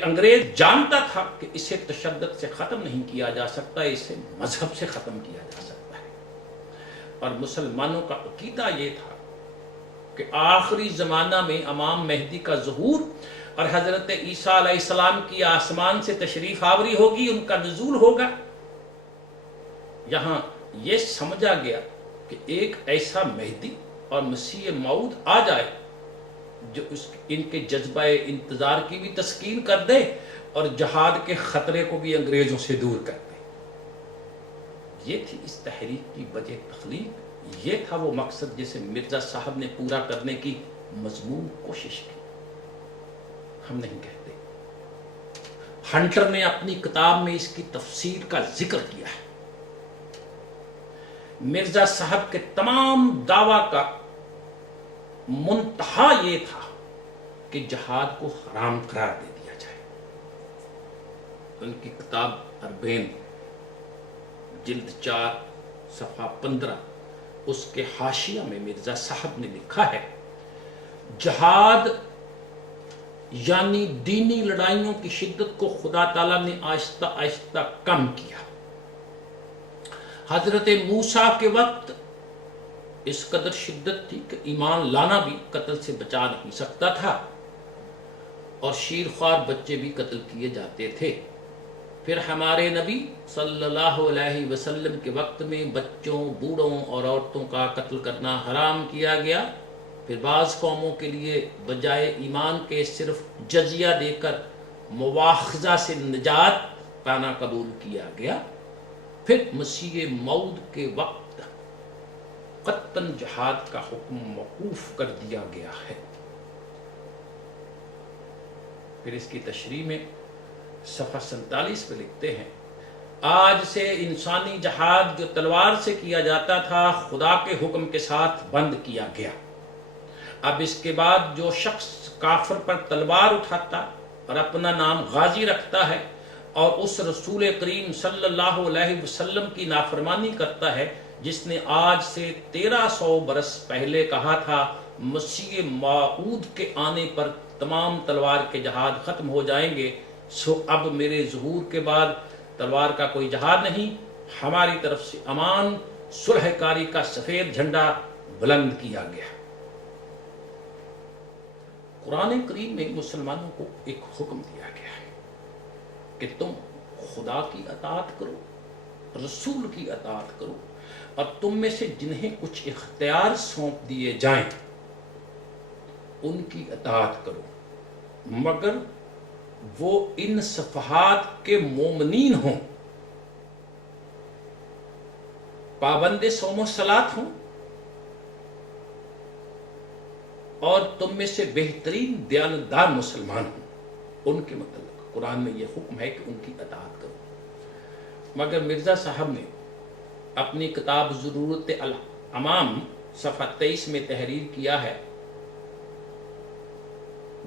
انگریز جانتا تھا کہ اسے تشدد سے ختم نہیں کیا جا سکتا، اسے مذہب سے ختم کیا جا سکتا ہے۔ اور مسلمانوں کا عقیدہ یہ تھا کہ آخری زمانہ میں امام مہدی کا ظہور اور حضرت عیسیٰ علیہ السلام کی آسمان سے تشریف آوری ہوگی، ان کا نزول ہوگا۔ یہاں یہ سمجھا گیا کہ ایک ایسا مہدی اور مسیح موعود آ جائے جو ان کے جذبہ انتظار کی بھی تسکین کر دے اور جہاد کے خطرے کو بھی انگریزوں سے دور کر دے۔ یہ تھی اس تحریک کی وجہ تخلیق، یہ تھا وہ مقصد جسے مرزا صاحب نے پورا کرنے کی مضمون کوشش کی۔ ہم نہیں کہتے، ہنٹر نے اپنی کتاب میں اس کی تفسیر کا ذکر کیا ہے۔ مرزا صاحب کے تمام دعویٰ کا منتہا یہ تھا کہ جہاد کو حرام قرار دے دیا جائے۔ ان کی کتاب اربعین جلد 4 صفحہ 15 اس کے حاشیہ میں مرزا صاحب نے لکھا ہے، جہاد یعنی دینی لڑائیوں کی شدت کو خدا تعالیٰ نے آہستہ آہستہ کم کیا۔ حضرت موسیٰ کے وقت اس قدر شدت تھی کہ ایمان لانا بھی قتل سے بچا نہیں سکتا تھا، اور شیرخوار بچے بھی قتل کیے جاتے تھے۔ پھر ہمارے نبی صلی اللہ علیہ وسلم کے وقت میں بچوں، بوڑھوں اور عورتوں کا قتل کرنا حرام کیا گیا۔ پھر بعض قوموں کے لیے بجائے ایمان کے صرف جزیہ دے کر مواخذہ سے نجات پانا قبول کیا گیا۔ پھر مسیح موعود کے وقت قطعاً جہاد کا حکم موقوف کر دیا گیا ہے۔ پھر اس کی تشریح میں صفحہ 47 پہ لکھتے ہیں، آج سے انسانی جہاد جو تلوار سے کیا جاتا تھا خدا کے حکم کے ساتھ بند کیا گیا۔ اب اس کے بعد جو شخص کافر پر تلوار اٹھاتا اور اپنا نام غازی رکھتا ہے اور اس رسول کریم صلی اللہ علیہ وسلم کی نافرمانی کرتا ہے جس نے آج سے 1300 برس پہلے کہا تھا مسیح موعود کے آنے پر تمام تلوار کے جہاد ختم ہو جائیں گے، سو اب میرے ظہور کے بعد تلوار کا کوئی جہاد نہیں، ہماری طرف سے امان صلح کاری کا سفید جھنڈا بلند کیا گیا۔ قرآن کریم میں مسلمانوں کو ایک حکم دیا گیا ہے کہ تم خدا کی اطاعت کرو، رسول کی اطاعت کرو، اور تم میں سے جنہیں کچھ اختیار سونپ دیے جائیں ان کی اطاعت کرو، مگر وہ ان صفحات کے مومنین ہوں، پابند صوم و صلاۃ ہوں، اور تم میں سے بہترین دیانتدار مسلمان ہوں۔ ان کے متعلق قرآن میں یہ حکم ہے کہ ان کی اطاعت کرو۔ مگر مرزا صاحب نے اپنی کتاب ضرورت الامام صفحہ 23 میں تحریر کیا ہے،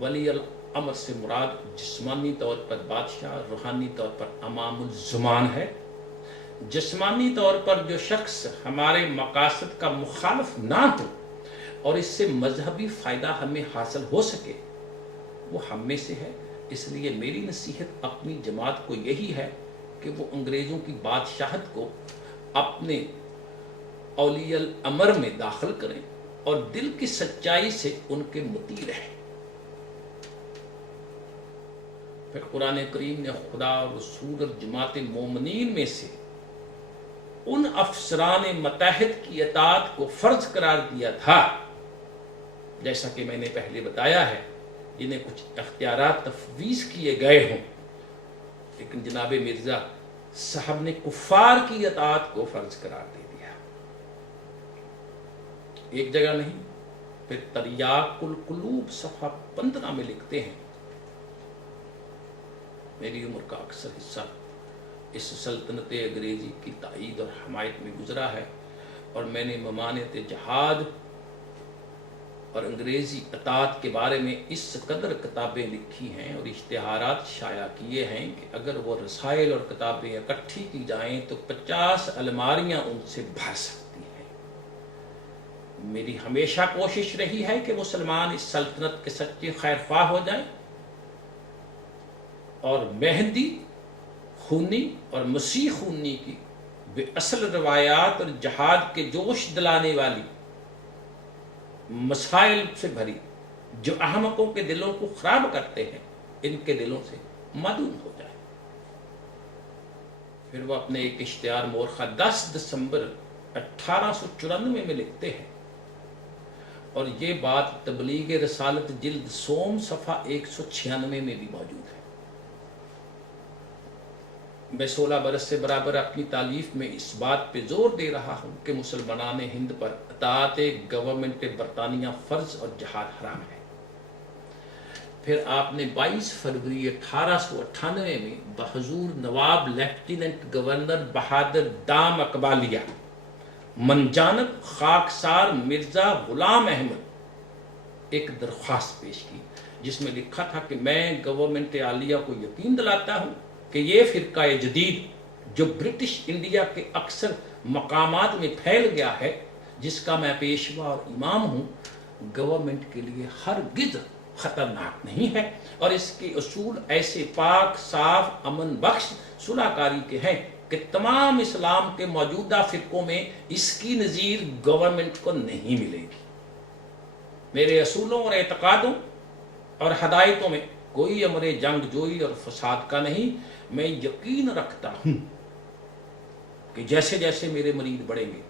ولی الامر سے مراد جسمانی طور پر بادشاہ، روحانی طور پر امام الزمان ہے۔ جسمانی طور پر جو شخص ہمارے مقاصد کا مخالف نہ ہو اور اس سے مذہبی فائدہ ہمیں حاصل ہو سکے وہ ہم میں سے ہے۔ اس لیے میری نصیحت اپنی جماعت کو یہی ہے کہ وہ انگریزوں کی بادشاہت کو اپنے اولیاء الامر میں داخل کریں اور دل کی سچائی سے ان کے مطیع رہیں۔ پھر قرآن کریم نے خدا اور رسول اور جماعت مومنین میں سے ان افسران متحد کی اطاعت کو فرض قرار دیا تھا، جیسا کہ میں نے پہلے بتایا ہے، جنہیں کچھ اختیارات تفویض کیے گئے ہوں، لیکن جناب مرزا صاحب نے کفار کی اطاعت کو فرض قرار دے دیا۔ ایک جگہ نہیں، پھر تریاق القلوب صفحہ 15 میں لکھتے ہیں، میری عمر کا اکثر حصہ اس سلطنت انگریزی کی تائید اور حمایت میں گزرا ہے، اور میں نے ممانعت جہاد اور انگریزی اطاعت کے بارے میں اس قدر کتابیں لکھی ہیں اور اشتہارات شائع کیے ہیں کہ اگر وہ رسائل اور کتابیں اکٹھی کی جائیں تو 50 الماریاں ان سے بھر سکتی ہیں۔ میری ہمیشہ کوشش رہی ہے کہ مسلمان اس سلطنت کے سچے خیر خواہ ہو جائیں، اور مہدی خونی اور مسیح خونی کی بے اصل روایات اور جہاد کے جوش دلانے والی مسائل سے بھری جو احمقوں کے دلوں کو خراب کرتے ہیں، ان کے دلوں سے معدوم ہو جائے۔ پھر وہ اپنے ایک اشتہار مورخہ 10 دسمبر 1894 میں لکھتے ہیں، اور یہ بات تبلیغ رسالت جلد سوم صفحہ 196 میں بھی موجود ہے۔ میں 16 برس سے برابر اپنی تالیف میں اس بات پہ زور دے رہا ہوں کہ مسلمانان ہند پر اطاعت گورنمنٹ برطانیہ فرض اور جہاد حرام ہے۔ پھر آپ نے 22 فروری 1898 میں بحضور نواب لیفٹیننٹ گورنر بہادر دام اقبالیہ منجانب خاکسار مرزا غلام احمد ایک درخواست پیش کی، جس میں لکھا تھا کہ میں گورنمنٹ عالیہ کو یقین دلاتا ہوں کہ یہ فرقہ جدید جو برٹش انڈیا کے اکثر مقامات میں پھیل گیا ہے، جس کا میں پیشوا اور امام ہوں، گورنمنٹ کے لیے ہرگز خطرناک نہیں ہے، اور اس کے اصول ایسے پاک صاف امن بخش صلح کاری کے ہیں کہ تمام اسلام کے موجودہ فرقوں میں اس کی نظیر گورنمنٹ کو نہیں ملے گی۔ میرے اصولوں اور اعتقادوں اور ہدایتوں میں کوئی امر جنگ جوئی اور فساد کا نہیں۔ میں یقین رکھتا ہوں کہ جیسے جیسے میرے مرید بڑھیں گے،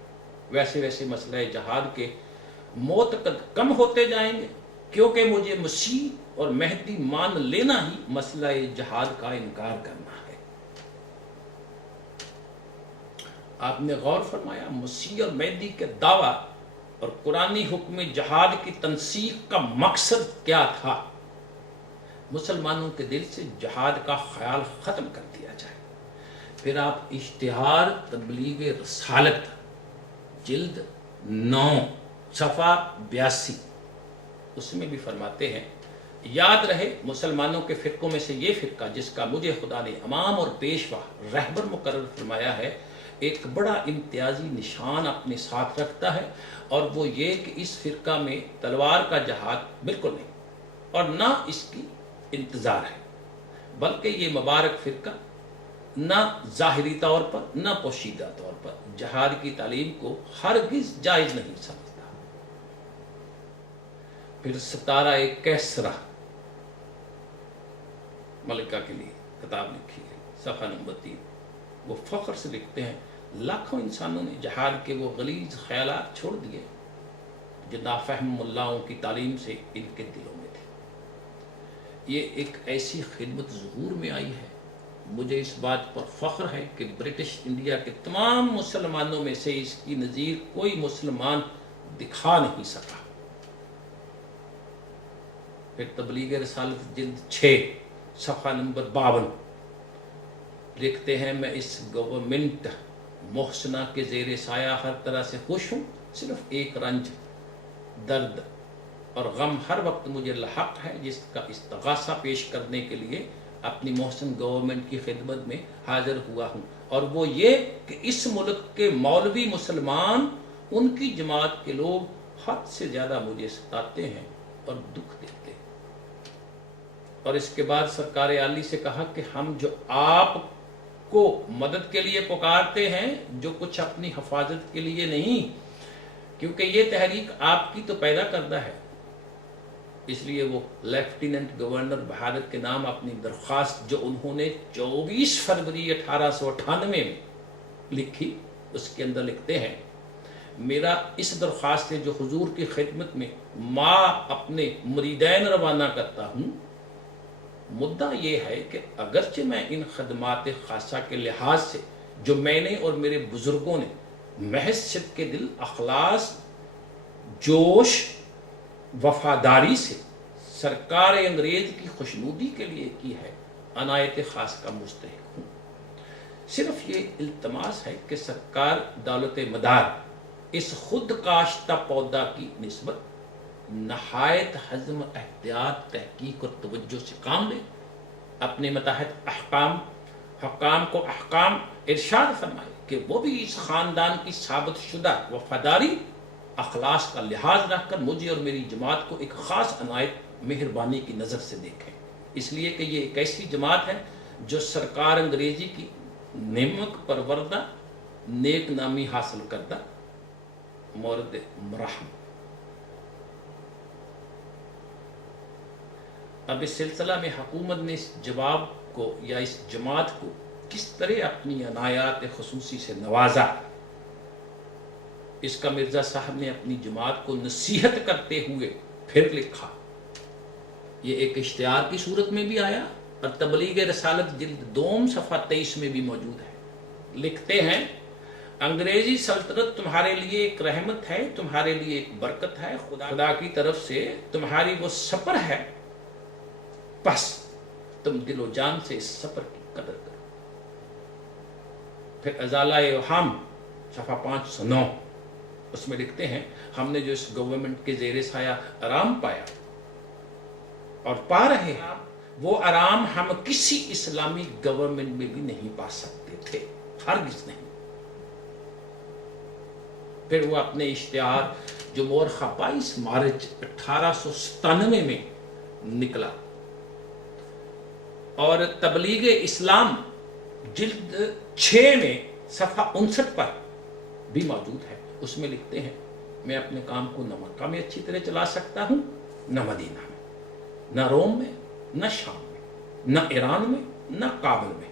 ویسے ویسے مسئلہ جہاد کے معتقد کم ہوتے جائیں گے، کیونکہ مجھے مسیح اور مہدی مان لینا ہی مسئلہ جہاد کا انکار کرنا ہے۔ آپ نے غور فرمایا مسیح اور مہدی کے دعویٰ اور قرآنی حکم جہاد کی تنسیخ کا مقصد کیا تھا؟ مسلمانوں کے دل سے جہاد کا خیال ختم کر دیا جائے۔ پھر آپ اشتہار تبلیغ رسالت جلد 9 صفحہ 82 اس میں بھی فرماتے ہیں، یاد رہے مسلمانوں کے فرقوں میں سے یہ فرقہ جس کا مجھے خدا نے امام اور پیشوا رہبر مقرر فرمایا ہے، ایک بڑا امتیازی نشان اپنے ساتھ رکھتا ہے، اور وہ یہ کہ اس فرقہ میں تلوار کا جہاد بالکل نہیں اور نہ اس کی انتظار ہے، بلکہ یہ مبارک فرقہ نہ ظاہری طور پر نہ پوشیدہ طور پر جہاد کی تعلیم کو ہرگز جائز نہیں سمجھتا۔ پھر ستارہ کیسرا ملکہ کے لیے کتاب لکھی ہے، صفحہ نمبر 3، وہ فخر سے لکھتے ہیں، لاکھوں انسانوں نے جہاد کے وہ غلیظ خیالات چھوڑ دیے جو نافہم ملاؤں کی تعلیم سے ان کے دلوں میں تھی۔ یہ ایک ایسی خدمت ظہور میں آئی ہے، مجھے اس بات پر فخر ہے کہ برٹش انڈیا کے تمام مسلمانوں میں سے اس کی نظیر کوئی مسلمان دکھا نہیں سکا۔ پھر تبلیغ رسالت جلد 6 صفحہ نمبر 52 لکھتے ہیں، میں اس گورنمنٹ محسنہ کے زیر سایہ ہر طرح سے خوش ہوں، صرف ایک رنج، درد اور غم ہر وقت مجھے لاحق ہے، جس کا استغاثہ پیش کرنے کے لیے اپنی محسن گورنمنٹ کی خدمت میں حاضر ہوا ہوں، اور وہ یہ کہ اس ملک کے مولوی مسلمان، ان کی جماعت کے لوگ حد سے زیادہ مجھے ستاتے ہیں اور دکھ دیتے ہیں۔ اور اس کے بعد سرکار عالی سے کہا کہ ہم جو آپ کو مدد کے لیے پکارتے ہیں، جو کچھ اپنی حفاظت کے لیے نہیں، کیونکہ یہ تحریک آپ کی تو پیدا کردہ ہے، اس لیے وہ لیفٹیننٹ گورنر بہادر کے نام اپنی درخواست جو انہوں نے 24 فروری 1898 میں لکھی، اس کے اندر لکھتے ہیں، میرا اس درخواست سے جو حضور کی خدمت میں ماں اپنے مریدین روانہ کرتا ہوں، مدعا یہ ہے کہ اگرچہ میں ان خدمات خاصہ کے لحاظ سے جو میں نے اور میرے بزرگوں نے محض صدق کے دل، اخلاص، جوش، وفاداری سے سرکار انگریز کی خوشنودی کے لیے کی ہے، عنایت خاص کا مستحق ہوں۔ صرف یہ التماس ہے کہ سرکار دولت مدار اس خود کاشتہ پودا کی نسبت نہایت حزم، احتیاط، تحقیق اور توجہ سے کام لے، اپنے متحد حکام کو احکام ارشاد فرمائے کہ وہ بھی اس خاندان کی ثابت شدہ وفاداری، اخلاص کا لحاظ رکھ کر مجھے اور میری جماعت کو ایک خاص عنایت، مہربانی کی نظر سے دیکھیں۔ اس لیے کہ یہ ایک ایسی جماعت ہے جو سرکار انگریزی کی نمک پروردہ نیک نامی حاصل کردہ مورد مرحم۔ اب اس سلسلہ میں حکومت نے اس جواب کو یا اس جماعت کو کس طرح اپنی عنایات خصوصی سے نوازا، اس کا مرزا صاحب نے اپنی جماعت کو نصیحت کرتے ہوئے پھر لکھا۔ یہ ایک اشتہار کی صورت میں بھی آیا اور تبلیغ رسالت جلد 2 صفحہ 23 میں بھی موجود ہے۔ لکھتے ہیں، انگریزی سلطنت تمہارے لیے ایک رحمت ہے، تمہارے لیے ایک برکت ہے، خدا کی طرف سے تمہاری وہ سپر ہے، بس تم دل و جان سے اس سپر کی قدر کرو۔ پھر ازالہ اوہام صفحہ 509 اس میں لکھتے ہیں، ہم نے جو اس گورنمنٹ کے زیر سایہ آرام پایا اور پا رہے ہیں، وہ آرام ہم کسی اسلامی گورنمنٹ میں بھی نہیں پا سکتے تھے، ہرگز نہیں۔ پھر وہ اپنے اشتہار جو مورخہ 22 مارچ 1897 میں نکلا اور تبلیغ اسلام جلد 6 میں صفحہ 59 پر بھی موجود ہے، اس میں لکھتے ہیں، میں اپنے کام کو نہ مکہ میں اچھی طرح چلا سکتا ہوں، نہ مدینہ میں، نہ روم میں، نہ شام میں، نہ ایران میں، نہ کابل میں،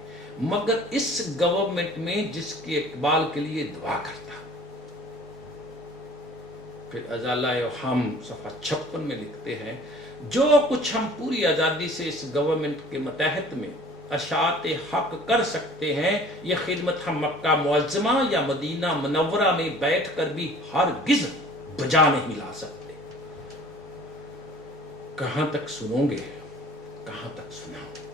مگر اس گورنمنٹ میں جس کے اقبال کے لیے دعا کرتا۔ پھر ازالہ اوہام صفحہ 56 میں لکھتے ہیں، جو کچھ ہم پوری آزادی سے اس گورنمنٹ کے متحد میں اشاعت حق کر سکتے ہیں، یہ خدمت ہم مکہ معظمہ یا مدینہ منورہ میں بیٹھ کر بھی ہرگز بجا نہیں لا سکتے۔ کہاں تک سنو گے، کہاں تک سناؤ؟